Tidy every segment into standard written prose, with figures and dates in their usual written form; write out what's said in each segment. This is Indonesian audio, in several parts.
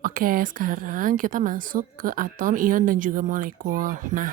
Oke, sekarang kita masuk ke atom, ion, dan juga molekul. Nah,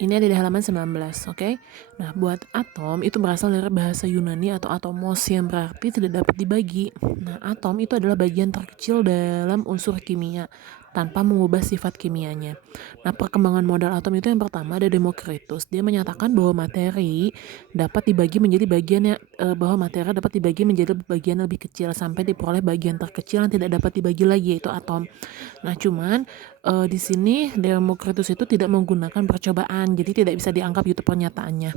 ini ada di halaman 19, oke? Nah, buat atom itu berasal dari bahasa Yunani atau atomos yang berarti tidak dapat dibagi. Nah, atom itu adalah bagian terkecil dalam unsur kimia tanpa mengubah sifat kimianya. Nah, perkembangan model atom itu yang pertama ada Demokritus. Dia menyatakan bahwa materi dapat dibagi menjadi bahwa materi dapat dibagi menjadi bagian lebih kecil sampai diperoleh bagian terkecil yang tidak dapat dibagi lagi, yaitu atom. Nah, cuman di sini Demokritus itu tidak menggunakan percobaan, jadi tidak bisa dianggap gitu pernyataannya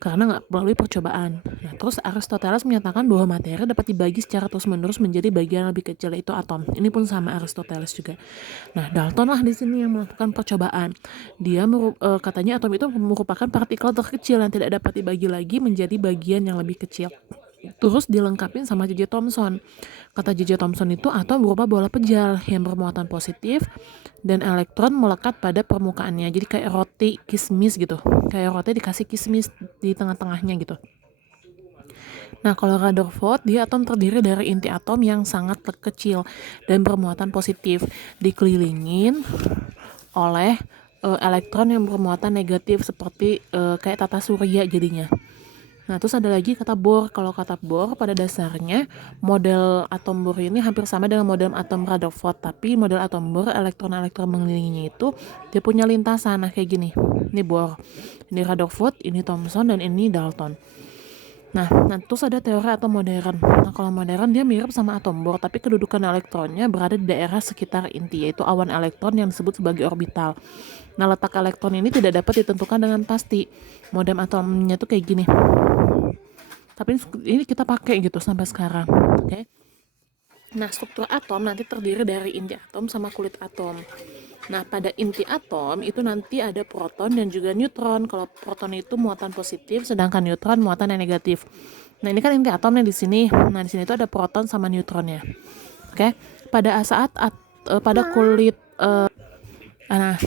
karena nggak melalui percobaan. Nah, terus Aristoteles menyatakan bahwa materi dapat dibagi secara terus-menerus menjadi bagian lebih kecil, yaitu atom. Ini pun sama Aristoteles juga. Nah, Dalton lah di sini yang melakukan percobaan. Dia katanya atom itu merupakan partikel terkecil yang tidak dapat dibagi lagi menjadi bagian yang lebih kecil. Terus dilengkapin sama J.J. Thomson. Kata J.J. Thomson itu atom berupa bola pejal yang bermuatan positif dan elektron melekat pada permukaannya. Jadi kayak roti kismis gitu. Kayak roti dikasih kismis di tengah-tengahnya gitu. Nah, kalau Rutherford, dia atom terdiri dari inti atom yang sangat kecil dan bermuatan positif, dikelilingin oleh elektron yang bermuatan negatif seperti kayak tata surya jadinya. Nah, terus ada lagi kata Bohr. Kalau kata Bohr pada dasarnya model atom Bohr ini hampir sama dengan model atom Rutherford, tapi model atom Bohr elektron-elektron mengelilinginya itu dia punya lintasan. Nah, kayak gini. Ini Bohr, ini Rutherford, ini Thomson, dan ini Dalton. Nah, terus ada teori atom modern. Nah, kalau modern dia mirip sama atom Bohr, tapi kedudukan elektronnya berada di daerah sekitar inti, yaitu awan elektron yang disebut sebagai orbital. Nah, letak elektron ini tidak dapat ditentukan dengan pasti. Model atomnya tuh kayak gini. Tapi ini kita pakai gitu sampai sekarang, oke? Nah, struktur atom nanti terdiri dari inti atom sama kulit atom. Nah, pada inti atom itu nanti ada proton dan juga neutron. Kalau proton itu muatan positif, sedangkan neutron muatan yang negatif. Nah, ini kan inti atomnya di sini. Nah, di sini itu ada proton sama neutronnya. Oke. Pada kulit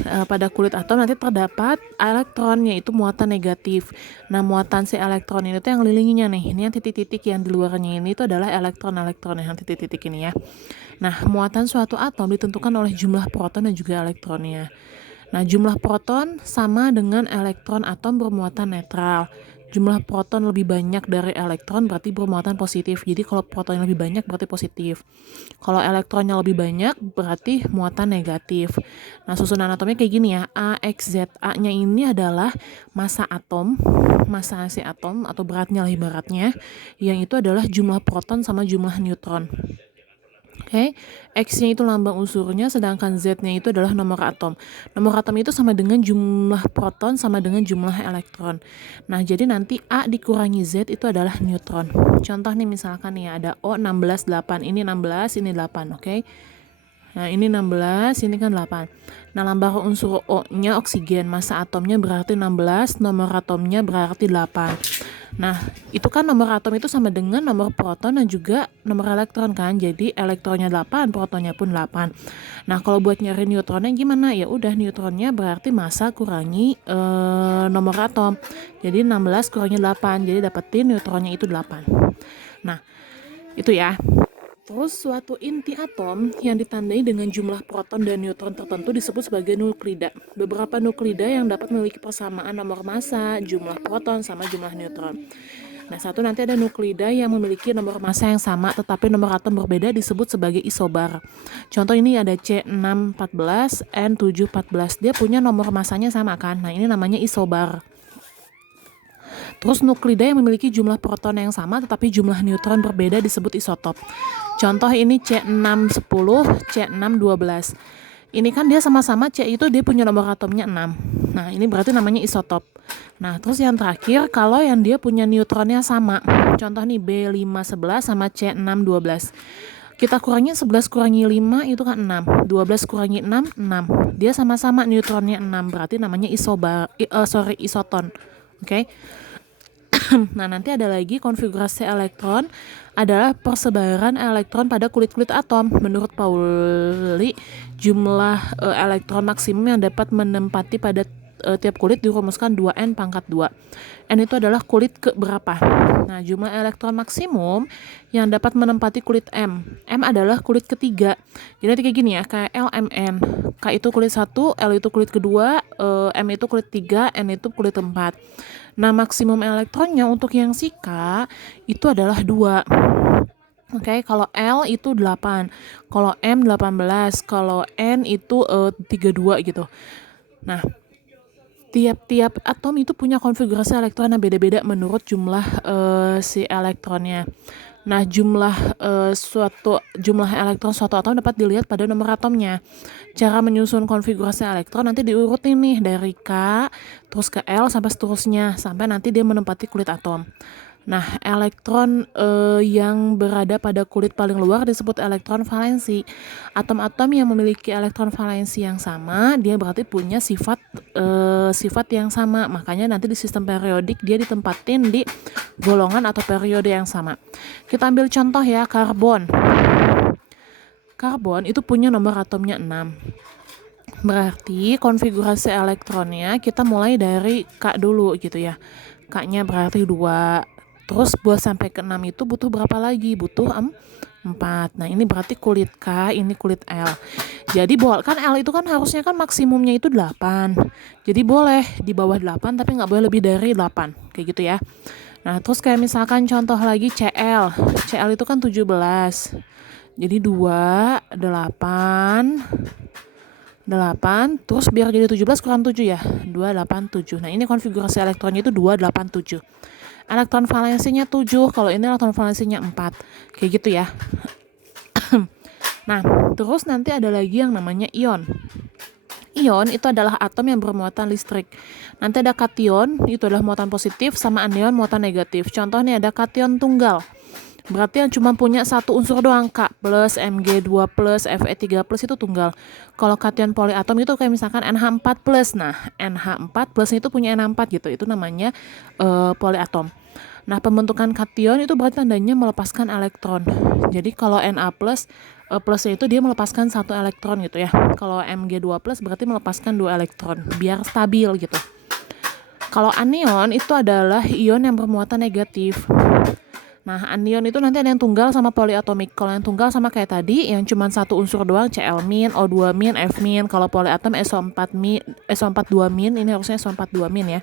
pada kulit atom nanti terdapat elektron, yaitu muatan negatif. Nah, muatan si elektron ini tuh yang ngelilinginya nih. Ini yang titik-titik yang di luarnya ini itu adalah elektron-elektron yang titik-titik ini ya. Nah, muatan suatu atom ditentukan oleh jumlah proton dan juga elektronnya. Nah, jumlah proton sama dengan elektron atom bermuatan netral. Jumlah proton lebih banyak dari elektron berarti bermuatan positif. Jadi kalau protonnya lebih banyak berarti positif. Kalau elektronnya lebih banyak berarti muatan negatif. Nah, susunan atomnya kayak gini ya. A, X, Z. A-nya ini adalah massa atom, massa si atom atau beratnya lah ibaratnya. Yang itu adalah jumlah proton sama jumlah neutron. Oke, X-nya itu lambang unsurnya, sedangkan Z-nya itu adalah nomor atom. Nomor atom itu sama dengan jumlah proton sama dengan jumlah elektron. Nah, jadi nanti A dikurangi Z itu adalah neutron. Contoh nih misalkan nih ada O 16, 8. Ini 16, ini 8, oke? Nah, ini 16, ini kan 8. Nah, lambang unsur O-nya oksigen, massa atomnya berarti 16, nomor atomnya berarti 8. Nah, itu kan nomor atom itu sama dengan nomor proton dan juga nomor elektron kan. Jadi elektronnya 8, protonnya pun 8. Nah, kalau buat nyari neutronnya gimana? Ya udah, neutronnya berarti massa kurangi nomor atom. Jadi 16 kurangi 8. Jadi dapetin neutronnya itu 8. Nah, itu ya. Terus suatu inti atom yang ditandai dengan jumlah proton dan neutron tertentu disebut sebagai nuklida. Beberapa nuklida yang dapat memiliki persamaan nomor massa, jumlah proton, sama jumlah neutron. Nah, satu nanti ada nuklida yang memiliki nomor massa yang sama tetapi nomor atom berbeda disebut sebagai isobar. Contoh ini ada C614, N714. Dia punya nomor massanya sama kan? Nah, ini namanya isobar. Terus nuklida yang memiliki jumlah proton yang sama tetapi jumlah neutron berbeda disebut isotop. Contoh ini C610, C612. Ini kan dia sama-sama C itu dia punya nomor atomnya 6. Nah, ini berarti namanya isotop. Nah, terus yang terakhir kalau yang dia punya neutronnya sama. Contoh nih B511 sama C612. Kita kurangin 11 kurangi 5 itu kan 6. 12 kurangi 6, 6. Dia sama-sama neutronnya 6. Berarti namanya isoton. Oke. Nah, nanti ada lagi konfigurasi elektron adalah persebaran elektron pada kulit-kulit atom. Menurut Pauli, jumlah elektron maksimum yang dapat menempati pada tiap kulit dirumuskan 2N pangkat 2. N itu adalah kulit ke berapa. Nah, jumlah elektron maksimum yang dapat menempati kulit M. M adalah kulit ketiga. Jadi kayak gini ya, kayak L, M, N. K itu kulit 1, L itu kulit kedua, M itu kulit 3, N itu kulit 4. Nah, maksimum elektronnya untuk yang si K itu adalah 2. Oke, kalau L itu 8, kalau M 18, kalau N itu 32 gitu. Nah, tiap-tiap atom itu punya konfigurasi elektron yang beda-beda menurut jumlah si elektronnya. Nah, jumlah elektron suatu atom dapat dilihat pada nomor atomnya. Cara menyusun konfigurasi elektron nanti diurutin nih dari K terus ke L sampai seterusnya sampai nanti dia menempati kulit atom. Nah, elektron yang berada pada kulit paling luar disebut elektron valensi. Atom-atom yang memiliki elektron valensi yang sama, dia berarti punya sifat yang sama. Makanya nanti di sistem periodik dia ditempatin di golongan atau periode yang sama. Kita ambil contoh ya, karbon. Karbon itu punya nomor atomnya 6. Berarti konfigurasi elektronnya kita mulai dari K dulu gitu ya. K-nya berarti 2. Terus buat sampai ke 6 itu butuh berapa lagi? Butuh 4. Nah, ini berarti kulit K, ini kulit L. Jadi kan L itu kan harusnya kan maksimumnya itu 8. Jadi boleh di bawah 8 tapi nggak boleh lebih dari 8. Kayak gitu ya. Nah, terus kayak misalkan contoh lagi CL. CL itu kan 17. Jadi 2, 8, terus biar jadi 17 kurang 7 ya. 2, 8, 7. Nah, ini konfigurasi elektronnya itu 2, 8, 7. Elektron valensinya 7, kalau ini elektron valensinya 4. Kayak gitu ya. Nah, terus nanti ada lagi yang namanya ion. Ion itu adalah atom yang bermuatan listrik. Nanti ada kation, itu adalah muatan positif, sama anion muatan negatif. Contohnya ada kation tunggal. Berarti yang cuma punya satu unsur doang, K plus, Mg2 plus, Fe3 plus itu tunggal. Kalau kation poliatom itu kayak misalkan NH4 plus. Nah, NH4 plus itu punya NH4 gitu. Itu namanya poliatom. Nah, pembentukan kation itu berarti tandanya melepaskan elektron. Jadi kalau Na plus, plusnya itu dia melepaskan 1 elektron gitu ya. Kalau Mg2 plus berarti melepaskan 2 elektron. Biar stabil gitu. Kalau anion itu adalah ion yang bermuatan negatif. Nah, anion itu nanti ada yang tunggal sama poliatomik. Kalau yang tunggal sama kayak tadi, yang cuma satu unsur doang, Cl-, O2-, F-. Kalau poliatom SO4-2-, ini harusnya SO42- ya.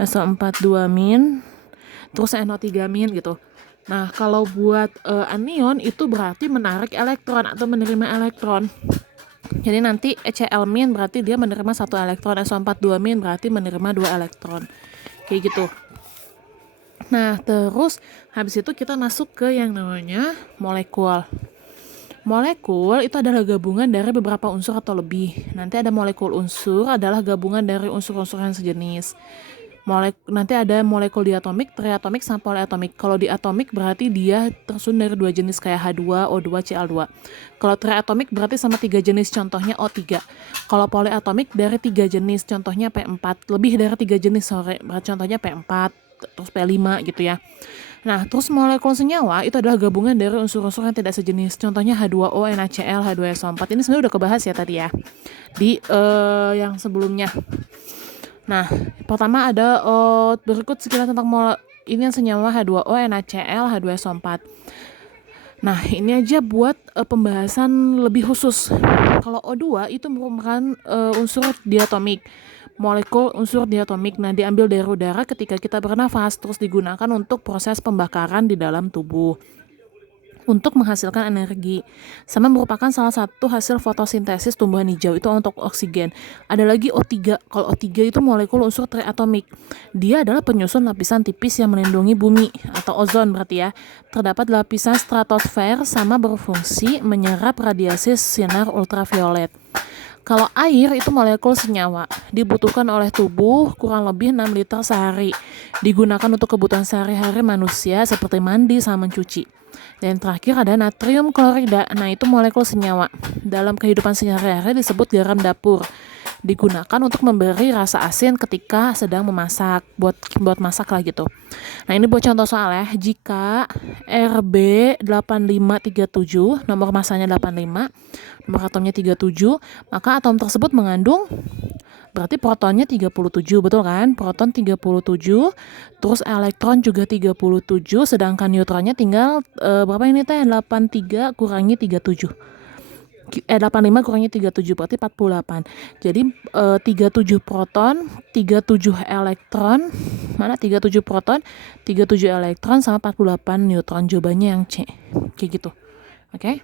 SO42-, terus NO3- gitu. Nah, kalau buat anion itu berarti menarik elektron atau menerima elektron. Jadi nanti Cl- berarti dia menerima 1 elektron, SO42- berarti menerima 2 elektron. Kayak gitu. Nah, terus habis itu kita masuk ke yang namanya molekul. Molekul itu adalah gabungan dari beberapa unsur atau lebih. Nanti ada molekul unsur adalah gabungan dari unsur-unsur yang sejenis. Nanti ada molekul diatomik, triatomik, sama poliatomik. Kalau diatomik berarti dia tersusun dari 2 jenis kayak H2, O2, Cl2. Kalau triatomik berarti sama 3 jenis, contohnya O3. Kalau poliatomik dari 3 jenis, contohnya P4. Lebih dari 3 jenis, berarti contohnya P4, terus P5 gitu ya. Nah, terus molekul senyawa itu adalah gabungan dari unsur-unsur yang tidak sejenis. Contohnya H2O, NaCl, H2SO4. Ini sebenarnya udah kebahas ya tadi ya di yang sebelumnya. Nah, pertama ada berikut sekilas tentang ini yang senyawa H2O, NaCl, H2SO4. Nah, ini aja buat pembahasan lebih khusus. Kalau O2 itu merupakan unsur diatomik. Molekul unsur diatomik. Nah, diambil dari udara ketika kita bernafas, terus digunakan untuk proses pembakaran di dalam tubuh untuk menghasilkan energi. Sama merupakan salah satu hasil fotosintesis tumbuhan hijau, itu untuk oksigen. Ada lagi O3. Kalau O3 itu molekul unsur triatomik. Dia adalah penyusun lapisan tipis yang melindungi bumi atau ozon berarti ya. Terdapat lapisan stratosfer sama berfungsi menyerap radiasi sinar ultraviolet. Kalau air itu molekul senyawa, dibutuhkan oleh tubuh kurang lebih 6 liter sehari. Digunakan untuk kebutuhan sehari-hari manusia seperti mandi sama mencuci. Dan terakhir ada natrium klorida. Nah, itu molekul senyawa. Dalam kehidupan sehari-hari disebut garam dapur. digunakan untuk memberi rasa asin ketika sedang memasak, buat masak lah gitu. Nah, ini buat contoh soal ya. Jika Rb8537, nomor masanya 85, nomor atomnya 37, maka atom tersebut mengandung, berarti protonnya 37, betul kan? Proton 37, terus elektron juga 37, sedangkan neutronnya tinggal berapa ini teh? 83 kurangi 37. 85 kurangi 37 berarti 48. Jadi 37 proton, 37 elektron, mana 37 proton, 37 elektron sama 48 neutron. Jawabannya yang C. Kayak gitu. Oke.